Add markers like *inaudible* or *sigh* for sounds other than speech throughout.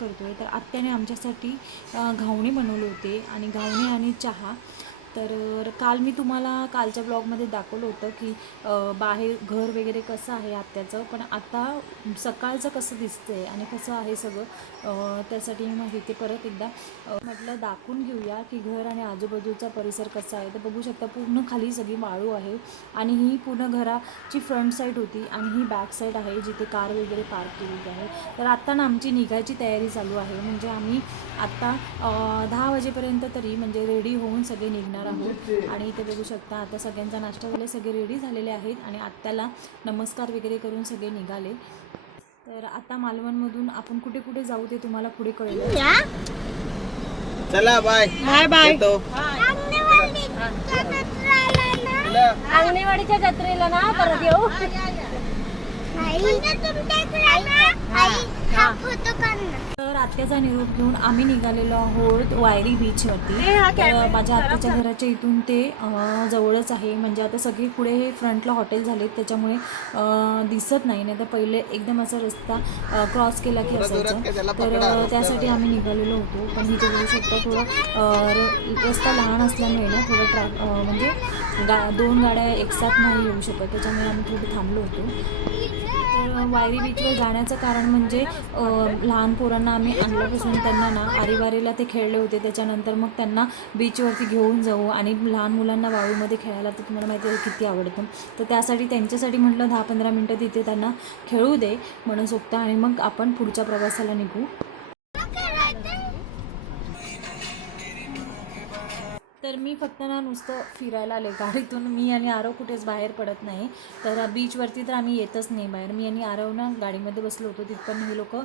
करतो आहे तर आत्याने आमच्यासाठी घावणे बनवले होते आणि घावणे आणि चहा तर काल मी तुम्हाला कालच्या ब्लॉगमध्ये दाखवलं होतं की बाहेर घर वगैरे कसं आहे आत्याचं पण आता सकाळचं कसं दिसतंय आणि कसं आहे सगळं त्यासाठी मग इथे परत एकदा म्हटलं दाखवून घेऊया की घर आणि आजूबाजूचा परिसर कसा आहे. तर बघू शकता पूर्ण खाली सगळी वाळू आहे आणि ही पूर्ण घराची फ्रंट साईड होती आणि ही बॅक साईड आहे जिथे कार वगैरे पार्क केलेली आहे. तर आत्ता ना आमची निघायची तयारी चालू आहे. म्हणजे आम्ही आत्ता दहा वाजेपर्यंत तरी म्हणजे रेडी होऊन सगळे निघणार आहोत. आणि इथे बघू शकता आता सगळ्यांचा नाश्ता झाले सगळे रेडी झालेले आहेत आणि आत्याला नमस्कार वगैरे करून सगळे निघाले. तर आता मालवणमधून आपण कुठे कुठे जाऊ ते तुम्हाला पुढे कळेल. चला बाय. Bye bye. अंगणेवाडीच्या जत्रेला ना परत येऊ. तर आत्याचा निरोप घेऊन आम्ही निघालेलो आहोत वायरी बीचवरती तर माझ्या आत्याच्या घराच्या इथून ते जवळच आहे. म्हणजे आता सगळी पुढे हे फ्रंटला हॉटेल झालेत. त्याच्यामुळे दिसत नाही. नाही तर पहिले एकदम असा रस्ता क्रॉस केला की असायचं. तर त्यासाठी आम्ही निघालेलो होतो. पण इथे बघू शकता थोडं रस्ता लहान असल्यामुळे ना थोडं ट्रॅ अं, म्हणजे गा दोन गाड्या एकसाथ नाही येऊ शकत. त्याच्यामुळे आम्ही थोडं थांबलो होतो. वायरी बीचवर जाण्याचं कारण म्हणजे लहान पोरांना आम्ही आणल्यापासून त्यांना ना आरीवारीला ते खेळले होते. त्याच्यानंतर मग त्यांना बीचवरती घेऊन जाऊ आणि लहान मुलांना वाळूमध्ये खेळायला तर तुम्हाला माहिती आहे किती आवडतं. तर त्यासाठी त्यांच्यासाठी म्हटलं दहा पंधरा मिनटं तिथे त्यांना खेळू दे म्हणून सोपतं. आणि मग आपण पुढच्या प्रवासाला निघू. तर मी फक्त ना नुसतं फिरायला आले. गाडीतून मी आणि आरव कुठेच बाहेर पडत नाही. तर बीचवरती तर आम्ही येतच नाही बाहेर. मी आणि आरव ना गाडीमध्ये बसलो होतो. तिथपर्यंत हे लोक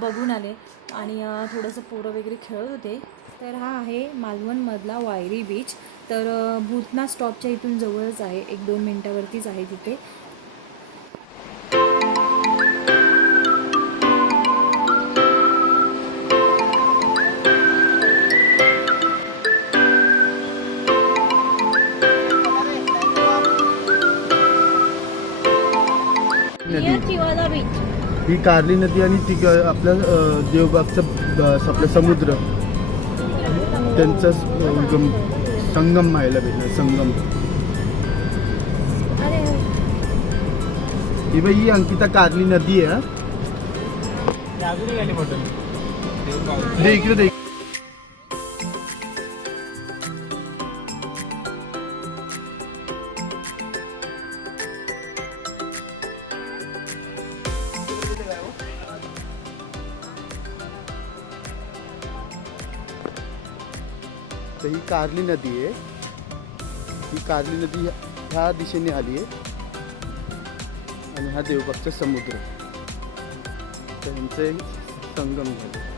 बघून आले. आणि थोडंसं पोरं वगैरे खेळत होते. तर हा आहे मालवणमधला वायरी बीच तर भूतना भूतनाथ स्टॉपच्या इथून जवळच आहे. एक दोन मिनटावरतीच आहे तिथे. ही कार्ली नदी आणि ती आपल्या देवबागचं आपलं समुद्र त्यांचा उगम संगम व्हायला भेटणार संगम. अरे. ही बाई ही अंकिता कार्ली नदी आहे हा. इकडे. कारली नदी आहे. ही कारली नदी ह्या- ह्या दिशेने आली आहे. आणि हा देवबागचा समुद्र त्यांचे संगम झाले.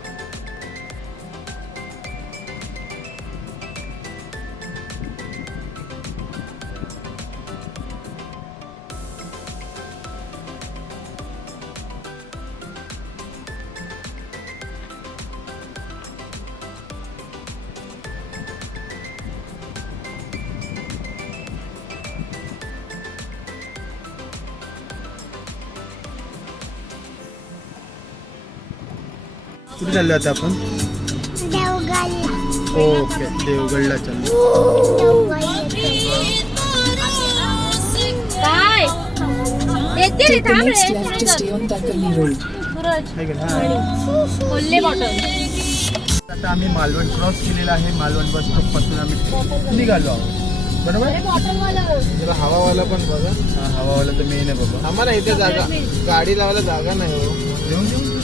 कुठे चाललो आता आपण? ओके देवगडला आता आम्ही मालवण क्रॉस केलेला आहे मालवण बस स्टॉपपासून आम्ही निघालो आहोत. बरोबर? हवावाला पण बघा. हा हवावाला तर मेन आहे बाबा. आम्हाला इथे जागा गाडी लावायला जागा नाही हो.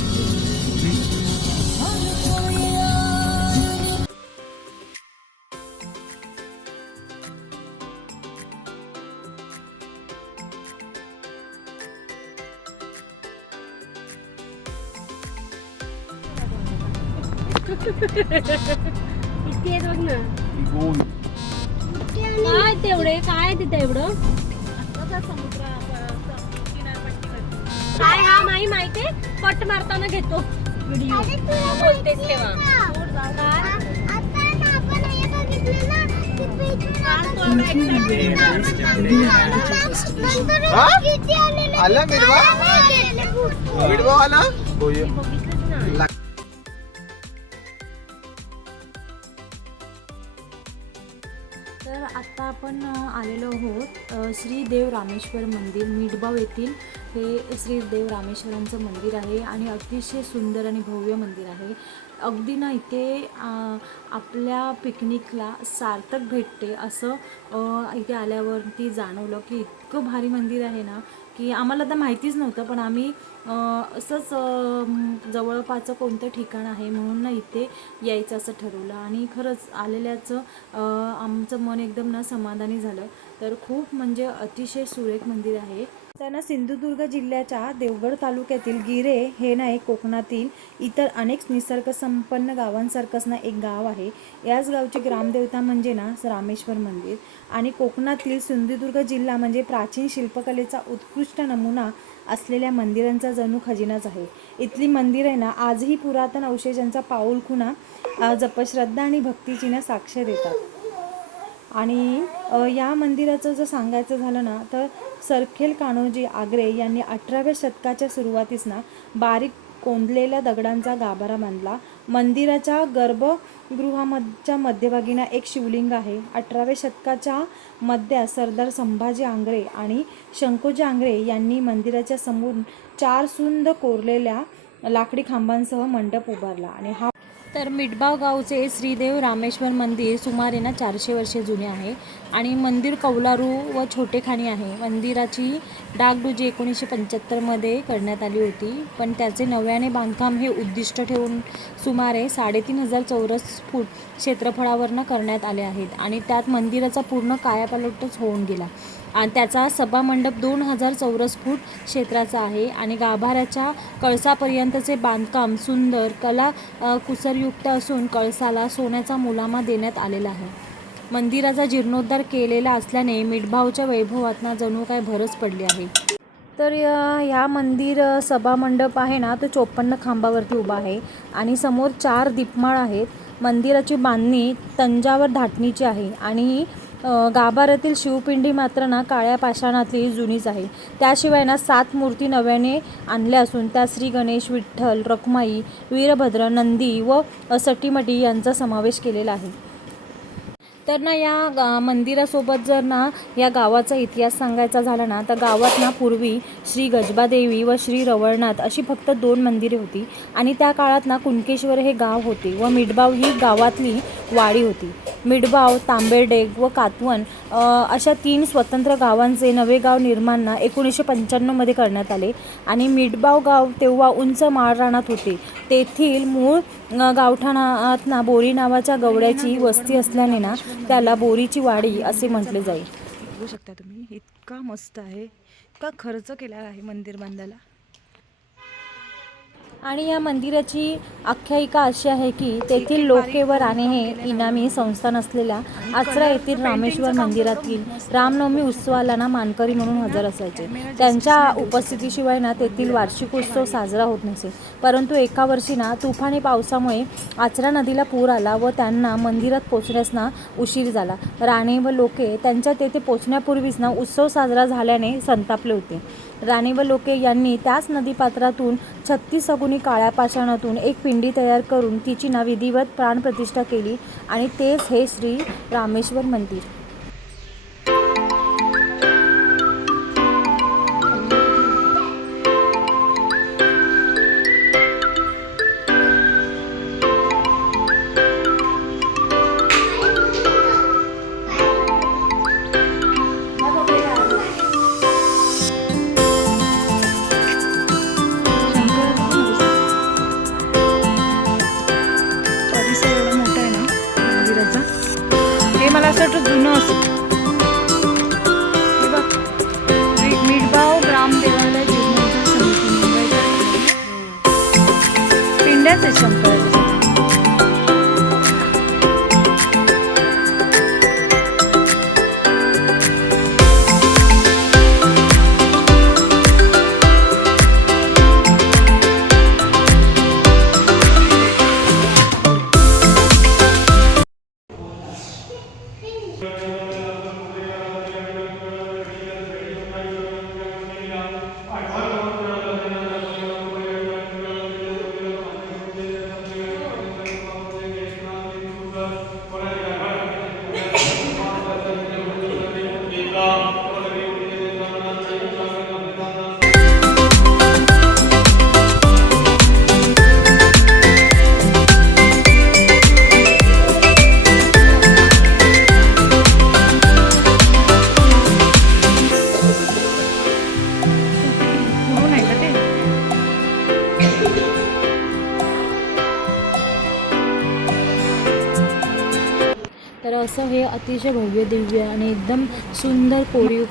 *laughs* किती आहेत बघ ना. गोल काय तेवढे? काय तिथे एवढं? काय हा माही माहितीये पट मारताना घेतो. व्हिडिओ. बोलतेस तेव्हा. आला मिरवा? विडबा आला? आता आपण आलेलो आहोत श्रीदेव श्री देव रामेश्वर मंदिर मिठबाव येथील. हे श्री देव रामेश्वरांचं मंदिर आहे आणि अतिशय सुंदर आणि भव्य मंदिर आहे. अगदी ना इथे आपल्या पिकनिकला सार्थक भेटते असं इथे आल्यावरती जाणवलं की इतकं भारी मंदिर आहे ना की आम्हाला तर माहितीच नव्हतं पण आम्ही असंच जवळपासचं कोणतं ठिकाण आहे म्हणून ना इथे यायचं असं ठरवलं. आणि खरंच आलेल्याचं आमचं मन एकदम ना समाधानी झालं. तर खूप म्हणजे अतिशय सुरेख मंदिर आहे. त्यांना सिंधुदुर्ग जिल्ह्याच्या देवगड तालुक्यातील गिरे हे ना एक कोकणातील इतर अनेक निसर्गसंपन्न गावांसारखंच ना एक गाव आहे. याच गावची ग्रामदेवता म्हणजे ना रामेश्वर मंदिर. आणि कोकणातील सिंधुदुर्ग जिल्हा म्हणजे प्राचीन शिल्पकलेचा उत्कृष्ट नमुना असलेल्या मंदिरांचा जणू खजिनाच आहे. इथली मंदिर आहे ना आजही पुरातन अवशेषांचा पाऊलखुणा खुणा जपश्रद्धा आणि भक्तीचीनं साक्ष देतात. आणि या मंदिराचं जर सांगायचं झालं ना तर सरखेल कान्होजी आग्रे यांनी अठराव्या शतकाच्या सुरुवातीस ना बारीक कोंदलेल्या दगडांचा गाभारा बांधला. मंदिराच्या गर्भगृहामच्या मध्यभागीना एक शिवलिंग आहे. अठराव्या शतकाच्या मध्यात सरदार संभाजी आंग्रे आणि शंकोजी आंग्रे यांनी मंदिराच्या समोर चार सुंद कोरलेल्या लाकडी खांबांसह मंडप उभारला आणि हा तर मिठबाव गावचे श्रीदेव रामेश्वर मंदिर सुमारे ना चारशे वर्षे जुने आहे. आणि मंदिर कौलारू व छोटेखानी आहे. मंदिराची डागडुजी एकोणीसशे पंच्याहत्तरमध्ये करण्यात आली होती. पण त्याचे नव्याने बांधकाम हे उद्दिष्ट ठेवून सुमारे साडेतीन हजार चौरस फूट क्षेत्रफळावरनं करण्यात आले आहेत. आणि त्यात मंदिराचा पूर्ण कायापालटच होऊन गेला. आणि त्याचा सभामंडप दोन हजार चौरस फूट क्षेत्राचा आहे आणि गाभाऱ्याच्या कळसापर्यंतचे बांधकाम सुंदर कला कुसरयुक्त असून कळसाला सोन्याचा मुलामा देण्यात आलेला आहे. मंदिराचा जीर्णोद्धार केलेला असल्याने मिठभावच्या वैभवातना जणू काय भरच पडली आहे. तर ह्या मंदिर सभामंडप आहे ना तो चोपन्न खांबावरती उभा आहे आणि समोर चार दीपमाळ आहेत. मंदिराची बांधणी तंजावर धाटणीची आहे आणि गाभाऱ्यातील शिवपिंडी मात्र ना काळ्या पाषाणातली जुनीच आहे. त्याशिवाय ना सात मूर्ती नव्याने आणल्या असून त्या श्री गणेश विठ्ठल रखमाई वीरभद्र नंदी व सटीमटी यांचा समावेश केलेला आहे. तर ना या गा मंदिरासोबत जर ना या गावाचा इतिहास सांगायचा झाला ना तर गावात ना पूर्वी श्री गजबादेवी व श्री रवळनाथ अशी फक्त दोन मंदिरे होती. आणि त्या काळात ना कुणकेश्वर हे गाव होते व मिडबाव ही गावातली वाडी होती. मिडबाव तांबेडेग व कातवन अशा तीन स्वतंत्र गावांचे नवे गाव निर्माण एकोणीसशे पंच्याण्णवमध्ये करण्यात आले. आणि मिडबाव गाव तेव्हा उंच माळरानात होते. तेथील मूळ गावठाणात ना बोरी नावाच्या गवड्याची वस्ती असल्याने ना त्याला बोरीची वाडी असे म्हटले जाईल बघू शकता तुम्ही इतका मस्त आहे. इतका खर्च केला आहे मंदिर बांधायला. आणि या मंदिराची आख्यायिका अशी आहे की तेथील लोके व राणे हे इनामी संस्थान असलेल्या आचरा येथील रामेश्वर मंदिरातील रामनवमी उत्सवाला ना मानकरी म्हणून हजर असायचे. त्यांच्या उपस्थितीशिवाय ना तेथील वार्षिक उत्सव साजरा होत नसे. परंतु एका वर्षी ना तुफानी पावसामुळे आचरा नदीला पूर आला व त्यांना मंदिरात पोचण्यास ना उशीर झाला. राणे व लोके त्यांच्या तेथे पोचण्यापूर्वीच ना उत्सव साजरा झाल्याने संतापले होते. राणे व लोके यांनी त्याच नदीपात्रातून छत्तीस कोणी काळ्या पाषाणातून एक पिंडी तयार करून तिची ना विधिवत प्राणप्रतिष्ठा केली आणि तेच हे श्री रामेश्वर मंदिर.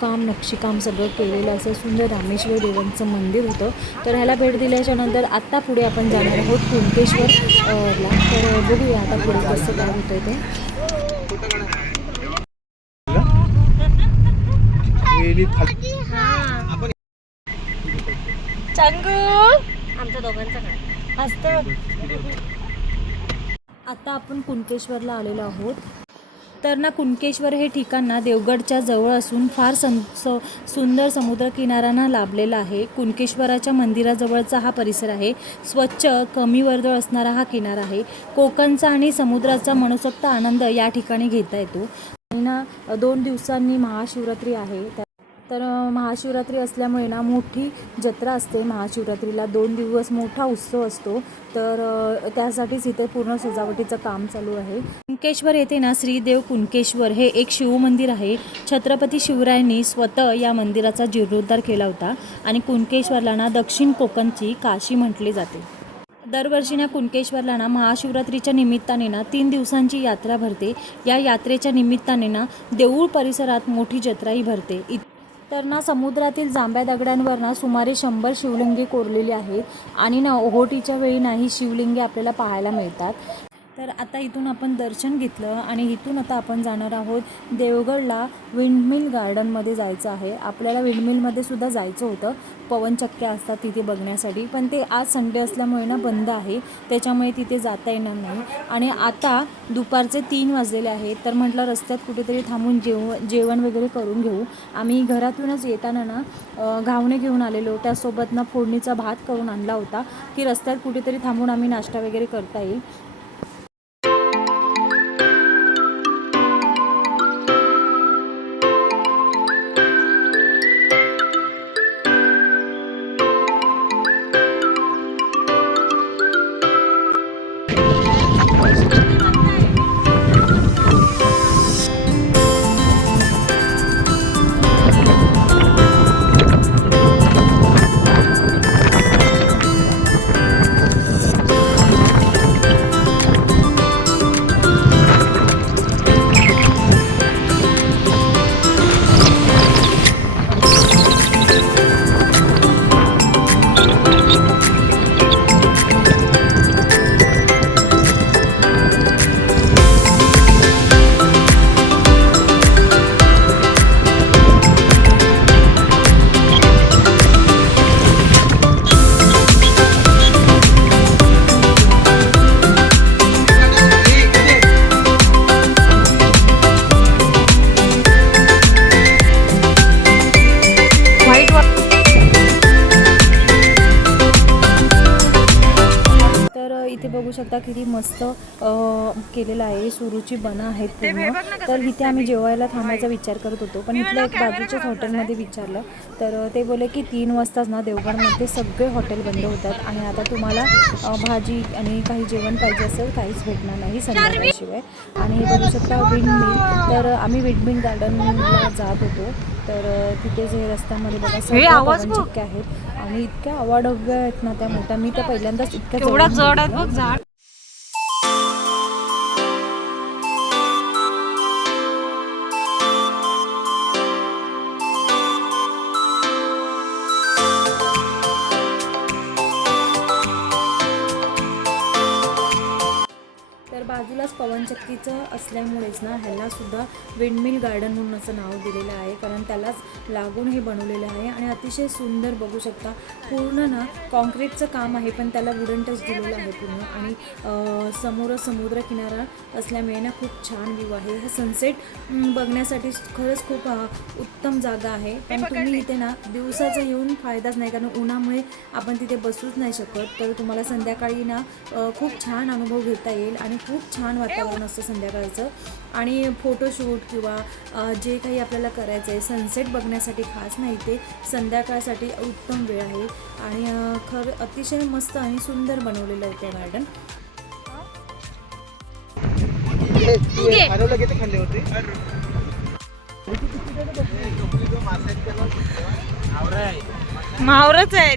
काम नक्षीकाम सगळं केलेलं असं सुंदर रामेश्वर देवांचं मंदिर होतं. तर ह्याला भेट दिल्याच्या नंतर आत्ता पुढे आपण जाणार आहोत कुणकेश्वर अ, ला. तर बघूया आता पुढे कसं काय होतं ते. वेली फाल- चंगू! आमच्या दोघांचं काय? असतं आता आपण कुणकेश्वरला आलेलो आहोत. तर ना कुणकेश्वर हे ठिकाण ना देवगडच्या जवळ असून फार सं स सुंदर समुद्रकिनाऱ्यांना लाभलेला आहे. कुणकेश्वराच्या मंदिराजवळचा हा परिसर आहे. स्वच्छ कमी वर्दळ असणारा हा किनारा आहे. कोकणचा आणि समुद्राचा मनसोक्त आनंद या ठिकाणी घेता येतो. आणि ना दोन दिवसांनी महाशिवरात्री आहे. त्या तर महाशिवरात्री असल्यामुळे ना मोठी जत्रा असते. महाशिवरात्रीला दोन दिवस मोठा उत्सव असतो. तर त्यासाठीच इथे पूर्ण सजावटीचं काम चालू आहे. कुणकेश्वर येथे ना श्रीदेव कुणकेश्वर हे एक शिवमंदिर आहे. छत्रपती शिवरायांनी स्वतः या मंदिराचा जीर्णोद्धार केला होता आणि कुणकेश्वरला ना दक्षिण कोकणची काशी म्हटली जाते. दरवर्षी ना कुणकेश्वरला ना महाशिवरात्रीच्या निमित्ताने ना तीन दिवसांची यात्रा भरते. या यात्रेच्या निमित्ताने ना देऊळ परिसरात मोठी जत्राही भरते. इत तर ना समुद्रातील जांभ्या दगडांवर ना सुमारे शंभर शिवलिंगे कोरलेली आहेत आणि ना ओहोटीच्या वेळी ना ही शिवलिंगे आपल्याला पाहायला मिळतात. तर आता इथून आपण दर्शन घेतलं आणि इथून आता आपण जाणार आहोत देवगडला विंडमिल गार्डनमध्ये जायचं आहे. आपल्याला विंडमिलमध्ये सुद्धा जायचं होतं. पवनचक्क्या असतात तिथे बघण्यासाठी. पण ते आज संडे असल्यामुळे ना बंद आहे. त्याच्यामुळे तिथे जाता येणार नाही. आणि आता दुपारचे तीन वाजलेले आहेत. तर म्हटलं रस्त्यात कुठेतरी थांबून जेव जेवण वगैरे करून घेऊ. आम्ही घरातूनच येताना ना घावणे घेऊन आलेलो. त्यासोबत ना फोडणीचा भात करून आणला होता. की रस्त्यात कुठेतरी थांबून आम्ही नाश्ता वगैरे करता येईल. मस्त केलेलं आहे. सुरूची बनं आहेत पूर्ण. तर इथे आम्ही जेवायला थांबायचा विचार करत होतो. पण इथल्या एक बाजूच्याच हॉटेलमध्ये विचारलं. तर ते बोले की तीन वाजताच ना देवगडमध्ये सगळे हॉटेल बंद होतात आणि आता तुम्हाला भाजी आणि काही जेवण पाहिजे असेल काहीच भेटणार नाही संध्याकाळशिवाय. आणि हे बघू शकता विंडमिल तर आम्ही विंडमिल गार्डनला जात होतो. तर तिथे जे रस्त्यामध्ये बघा सगळ्या पवनचक्क्या आहेत. आणि इतक्या अवाढव्य आहेत ना त्या मोठ्या. मी तर पहिल्यांदाच इतक्या पवनचक्कीचं असल्यामुळेच ना ह्याला सुद्धा विंडमिल गार्डन म्हणून असं नाव दिलेलं आहे. कारण त्यालाच लागून हे बनवलेलं आहे. आणि अतिशय सुंदर बघू शकता. पूर्ण ना कॉन्क्रीटचं काम आहे पण त्याला वुडन टच दिलेलं आहे पूर्ण. आणि समोर समुद्र किनारा असल्यामुळे ना खूप छान व्ह्यू आहे. हा सनसेट बघण्यासाठी खरंच खूप उत्तम जागा आहे. पण तुम्ही इथे ना दिवसाचा येऊन फायदाच नाही. कारण उन्हामुळे आपण तिथे बसूच नाही शकत. तर तुम्हाला संध्याकाळी ना खूप छान अनुभव घेता येईल. आणि खूप छान वातावरण असतं संध्याकाळचं. आणि फोटोशूट किंवा जे काही आपल्याला करायचं आहे सनसेट बघण्यासाठी खास नाही ते संध्याकाळसाठी उत्तम वेळ आहे. आणि खर अतिशय मस्त आणि सुंदर बनवलेलं आहे ते गार्डन होते? मावरच आहे.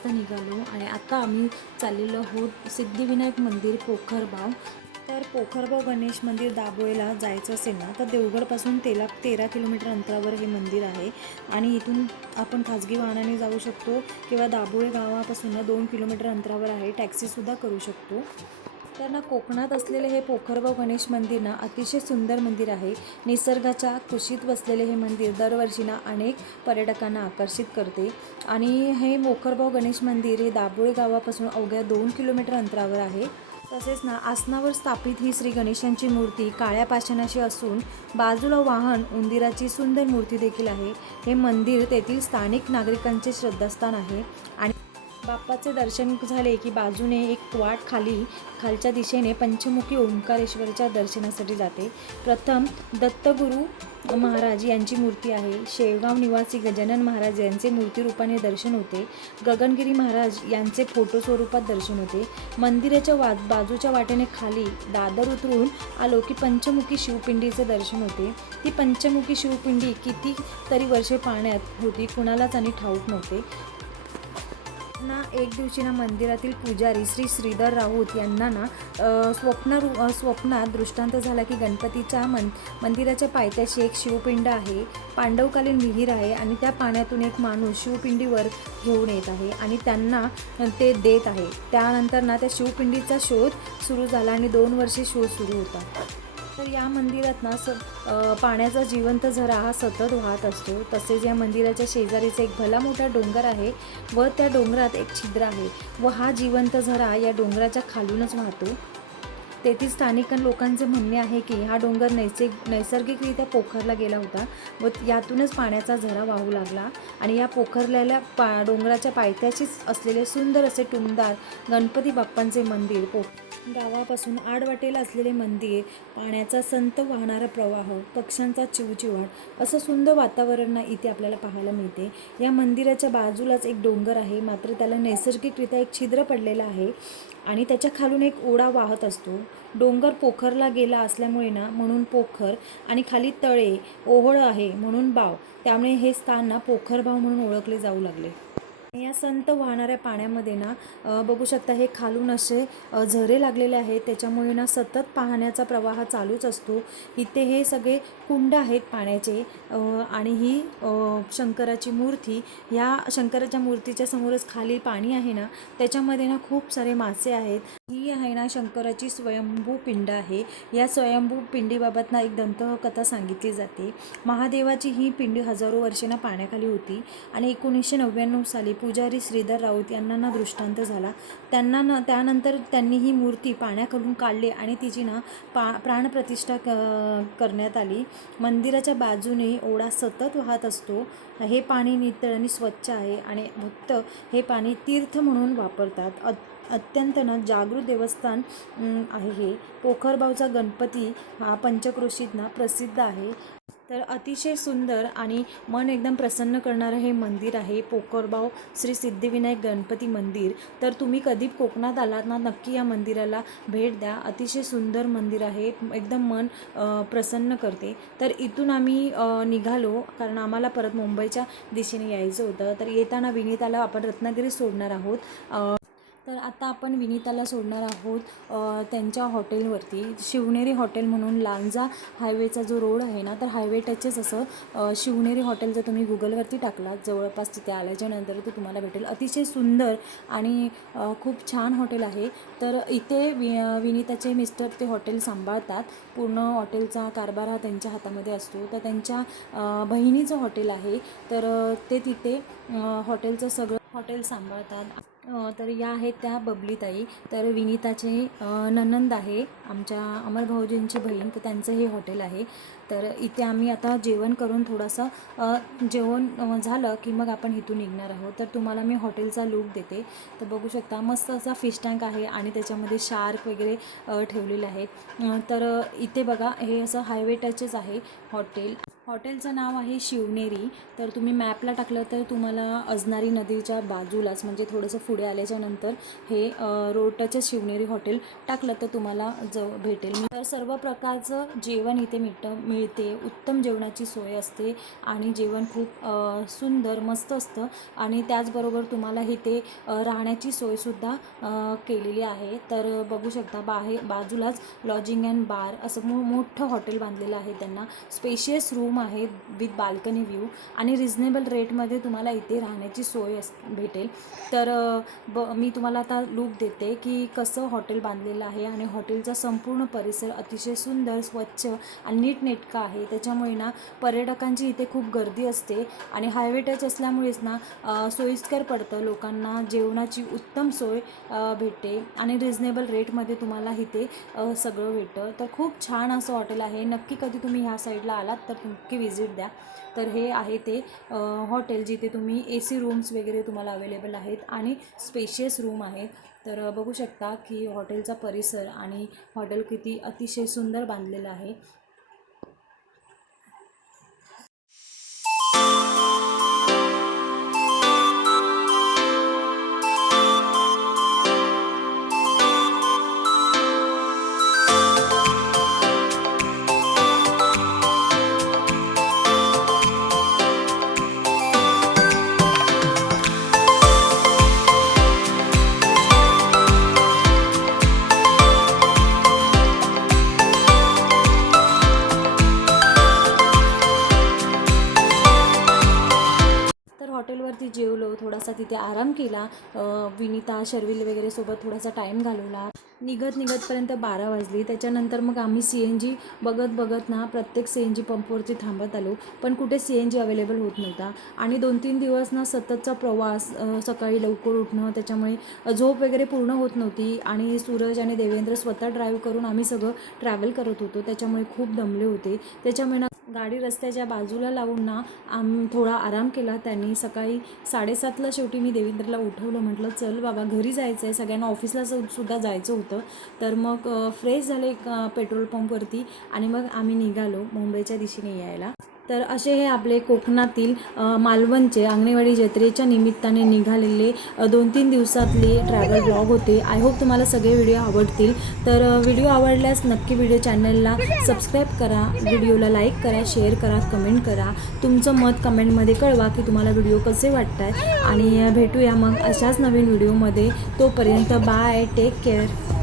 वाजता निघालो आणि आता आम्ही चाललेलो आहोत सिद्धिविनायक मंदिर पोखरबाव तर पोखरबाव गणेश मंदिर दाबोळेला जायचं असेल ना तर देवगडपासून तेला तेरा किलोमीटर अंतरावर हे मंदिर आहे. आणि इथून आपण खाजगी वाहनाने जाऊ शकतो किंवा दाबोळे गावापासून दोन किलोमीटर अंतरावर आहे टॅक्सीसुद्धा करू शकतो. तर ना कोकणात असलेले हे पोखरबाव गणेश मंदिर ना अतिशय सुंदर मंदिर आहे. निसर्गाच्या कुशीत बसलेले हे मंदिर दरवर्षी ना अनेक पर्यटकांना आकर्षित करते. आणि हे पोखरबाव गणेश मंदिर हे दाभोळे गावापासून अवघ्या दोन किलोमीटर अंतरावर आहे. तसेच ना आसनावर स्थापित ही श्री गणेशांची मूर्ती काळ्या पाषाणाची असून बाजूला वाहन उंदिराची सुंदर मूर्ती देखील आहे. हे मंदिर तेथील स्थानिक नागरिकांचे श्रद्धास्थान आहे. आणि बाप्पाचे दर्शन झाले की बाजूने एक वाट खाली खालच्या दिशेने पंचमुखी ओंकारेश्वरच्या दर्शनासाठी जाते. प्रथम दत्तगुरू महाराज यांची मूर्ती आहे. शेवगाव निवासी गजानन महाराज यांचे मूर्तीरूपाने दर्शन होते. गगनगिरी महाराज यांचे फोटो स्वरूपात दर्शन होते. मंदिराच्या वा बाजूच्या वाटेने खाली दादर उतरून आलो की पंचमुखी शिवपिंडीचे दर्शन होते. ती पंचमुखी शिवपिंडी किती तरी वर्षे पाण्यात होती. कुणालाच आणि ठाऊक नव्हते. ना एक दिवशी ना मंदिरातील पुजारी श्री श्रीधर राऊत यांना ना स्वप्न स्वप्नात दृष्टांत झाला की गणपतीच्या मन मंदिराच्या पायथ्याशी एक शिवपिंड आहे पांडवकालीन विहीर आहे आणि त्या पाण्यातून एक माणूस शिवपिंडीवर घेऊन येत आहे आणि त्यांना ते देत आहे. त्यानंतर ना त्या शिवपिंडीचा शोध सुरू झाला आणि दोन वर्षे शोध सुरू होता. तर या मंदिरात ना स पाण्याचा जिवंत झरा हा सतत वाहत असतो. तसेच या मंदिराच्या शेजारीचा एक भला मोठा डोंगर आहे व त्या डोंगरात एक छिद्र आहे व हा जिवंत झरा या डोंगराच्या खालूनच वाहतो. तेथील स्थानिक लोकांचे म्हणणे आहे की हा डोंगर नैसर्ग नैसर्गिकरित्या पोखरला गेला होता व यातूनच पाण्याचा झरा वाहू लागला आणि या पोखरलेल्या पा डोंगराच्या पायथ्याशीच असलेले सुंदर असे टुमदार गणपती बाप्पांचे मंदिर पो गावापासून आडवाटेला असलेले मंदिर पाण्याचा संत वाहणारा प्रवाह पक्ष्यांचा चिवचिवाट असं सुंदर वातावरण इथे आपल्याला पाहायला मिळते. या मंदिराच्या बाजूलाच एक डोंगर आहे मात्र त्याला नैसर्गिकरित्या एक छिद्र पडलेलं आहे आणि त्याच्या खालून एक ओढा वाहत असतो. डोंगर पोखरला गेला असल्यामुळे ना म्हणून पोखर आणि खाली तळे ओहोळ आहे म्हणून बाव. त्यामुळे हे स्थान ना पोखरबाव म्हणून ओळखले जाऊ लागले. या संत वाहणाऱ्या पाण्यामध्ये ना बघू शकता हे खालून असे झरे लागलेले आहेत. त्याच्यामुळे ना सतत पाहण्याचा प्रवाह चालूच असतो. इथे हे सगळे कुंड आहेत पाण्याचे. आणि ही शंकराची मूर्ती या शंकराच्या मूर्तीच्या समोरच खाली पाणी आहे ना त्याच्यामध्ये ना खूप सारे मासे आहेत. ही आहे ना शंकराची स्वयंभू पिंड आहे. या स्वयंभू पिंडीबाबत ना एक दंतकथा सांगितली जाते. महादेवाची ही पिंडी हजारो वर्षे ना पाण्याखाली होती आणि एकोणीसशे नव्याण्णव साली पुजारी श्रीधर राऊत यांना ना दृष्टांत झाला. त्यांना ना त्यानंतर त्यांनी ही मूर्ती पाण्याकडून काढली आणि तिची ना पा प्राणप्रतिष्ठा क करण्यात आली. मंदिराच्या बाजूने ओढा सतत वाहत असतो. हे पाणी नितळ आणि स्वच्छ आहे आणि भक्त हे पाणी तीर्थ म्हणून वापरतात. अत अत्यंत ना जागृत देवस्थान आहे हे. पोखरबावचा गणपती हा पंचक्रोशीत ना प्रसिद्ध आहे. तर अतिशय सुंदर आणि मन एकदम प्रसन्न करणारं हे मंदिर आहे. पोकरबाव श्री सिद्धिविनायक गणपती मंदिर. तर तुम्ही कधी कोकणात आलात ना नक्की या मंदिराला भेट द्या. अतिशय सुंदर मंदिर आहे. एकदम मन प्रसन्न करते. तर इथून आम्ही निघालो. कारण आम्हाला परत मुंबईच्या दिशेने यायचं होतं. तर येताना विनीताला आपण रत्नागिरी सोडणार आहोत. तर आता आपण विनीताला सोडणार आहोत त्यांच्या हॉटेलवरती. शिवनेरी हॉटेल म्हणून लांजा हायवेचा जो रोड आहे ना तर हायवे टचच असं शिवनेरी हॉटेल जर तुम्ही गुगलवरती टाकलात जवळपास तिथे आल्याच्यानंतर ते तुम्हाला भेटेल. अतिशय सुंदर आणि खूप छान हॉटेल आहे. तर इथे वि विनीताचे मिस्टर ते हॉटेल सांभाळतात. पूर्ण हॉटेलचा कारभार हा त्यांच्या हातामध्ये असतो. तर त्यांच्या बहिणीचं हॉटेल आहे. तर ते तिथे हॉटेलचं सगळं हॉटेल सांभाळतात. तर या आहेत त्या बबलीताई. तर विनीताचे ननंद आहे आमच्या अमर भाऊजींची बहीण तर त्यांचं हे हॉटेल आहे. तर इथे आम्ही आता जेवण करून थोडंसं जेवण झालं की मग आपण इथून निघणार आहोत. तर तुम्हाला मी हॉटेलचा लूक देते. तर बघू शकता मस्त असा फिश टँक आहे आणि त्याच्यामध्ये शार्क वगैरे ठेवलेले आहेत. तर इथे बघा हे असं हायवे टचच आहे हॉटेल. हॉटेलचं नाव आहे शिवनेरी. तर तुम्ही मॅपला टाकलं तर तुम्हाला अजनारी नदीच्या बाजूलाच म्हणजे थोडंसं पुढे आल्याच्यानंतर हे अ, शिवनेरी हॉटेल टाकलं तर तुम्हाला ज भेटेल. तर सर्व प्रकारचं जेवण इथे मिट मिळते. उत्तम जेवणाची सोय असते आणि जेवण खूप सुंदर मस्त असतं. आणि त्याचबरोबर तुम्हाला इथे राहण्याची सोयसुद्धा केलेली आहे. तर बघू शकता बाहे बाजूलाच लॉजिंग अँड बार असं मो मोठं हॉटेल बांधलेलं आहे त्यांना. स्पेशियस रूम आहे विथ बाल्कनी व्ह्यू आणि रिझनेबल रेटमध्ये तुम्हाला इथे राहण्याची सोय अस भेटेल. तर ब मी तुम्हाला आता लूक देते की कसं हॉटेल बांधलेलं आहे आणि हॉटेलचा संपूर्ण परिसर अतिशय सुंदर स्वच्छ आणि नीटनेटका आहे. त्याच्यामुळे ना पर्यटकांची इथे खूप गर्दी असते आणि हायवे टच असल्यामुळेच ना सोयीस्कर पडतं. लोकांना जेवणाची उत्तम सोय भेटते आणि रिझनेबल रेटमध्ये तुम्हाला इथे सगळं भेटतं. तर खूप छान असं हॉटेल आहे. नक्की कधी तुम्ही ह्या साईडला आलात तर नक्की व्हिजिट द्या. तर हे आहे ते हॉटेल जिथे तुम्ही ए सी रूम्स वगैरे तुम्हाला अवेलेबल आहेत आणि स्पेशियस रूम आहेत. तर बघू शकता की हॉटेलचा परिसर आणि हॉटेल किती अतिशय सुंदर बांधलेलं आहे. थोडासा तिथे आराम केला. विनिता शर्विल वगैरे सोबत थोडासा टाईम घालवला. निघत निघतपर्यंत बारा वाजली. त्याच्यानंतर मग आम्ही सी एन जी बघत बघत ना प्रत्येक सी एन जी पंपवरती थांबत आलो. पण कुठे सी एन जी अवेलेबल होत नव्हता. आणि दोन तीन दिवस ना सततचा प्रवास सकाळी लवकर उठणं त्याच्यामुळे झोप वगैरे पूर्ण होत नव्हती. आणि सूरज आणि देवेंद्र स्वतः ड्राईव्ह करून आम्ही सगळं ट्रॅव्हल करत होतो. त्याच्यामुळे खूप दमले होते. त्याच्यामुळे ना गाडी रस्त्याच्या बाजूला लावून ना आम थोडा आराम केला त्यांनी. सकाळी साडेसातला शेवटी मी देवेंद्रला उठवलं म्हटलं चल बाबा घरी जायचं आहे सगळ्यांना ऑफिसला सुद्धा जायचं होतं. तर मग फ्रेश झाले पेट्रोल पंपवरती आणि मग आम्ही निघालो मुंबईच्या दिशेने यायला. तर असे हे आपले कोकणातील मालवणचे आंगणेवाडी जत्रेच्या निमित्ताने निघालेले दोन तीन दिवसातले ट्रॅव्हल ब्लॉग होते. आय होप तुम्हाला सगळे व्हिडिओ आवडतील. तर व्हिडिओ आवडल्यास नक्की व्हिडिओ चॅनलला सबस्क्राईब करा. व्हिडिओला लाईक करा शेअर करा कमेंट करा. तुमचं मत कमेंटमध्ये कळवा की तुम्हाला व्हिडिओ कसे वाटत आहेत आणि भेटूया मग अशाच नवीन व्हिडिओमध्ये तोपर्यंत बाय टेक केअर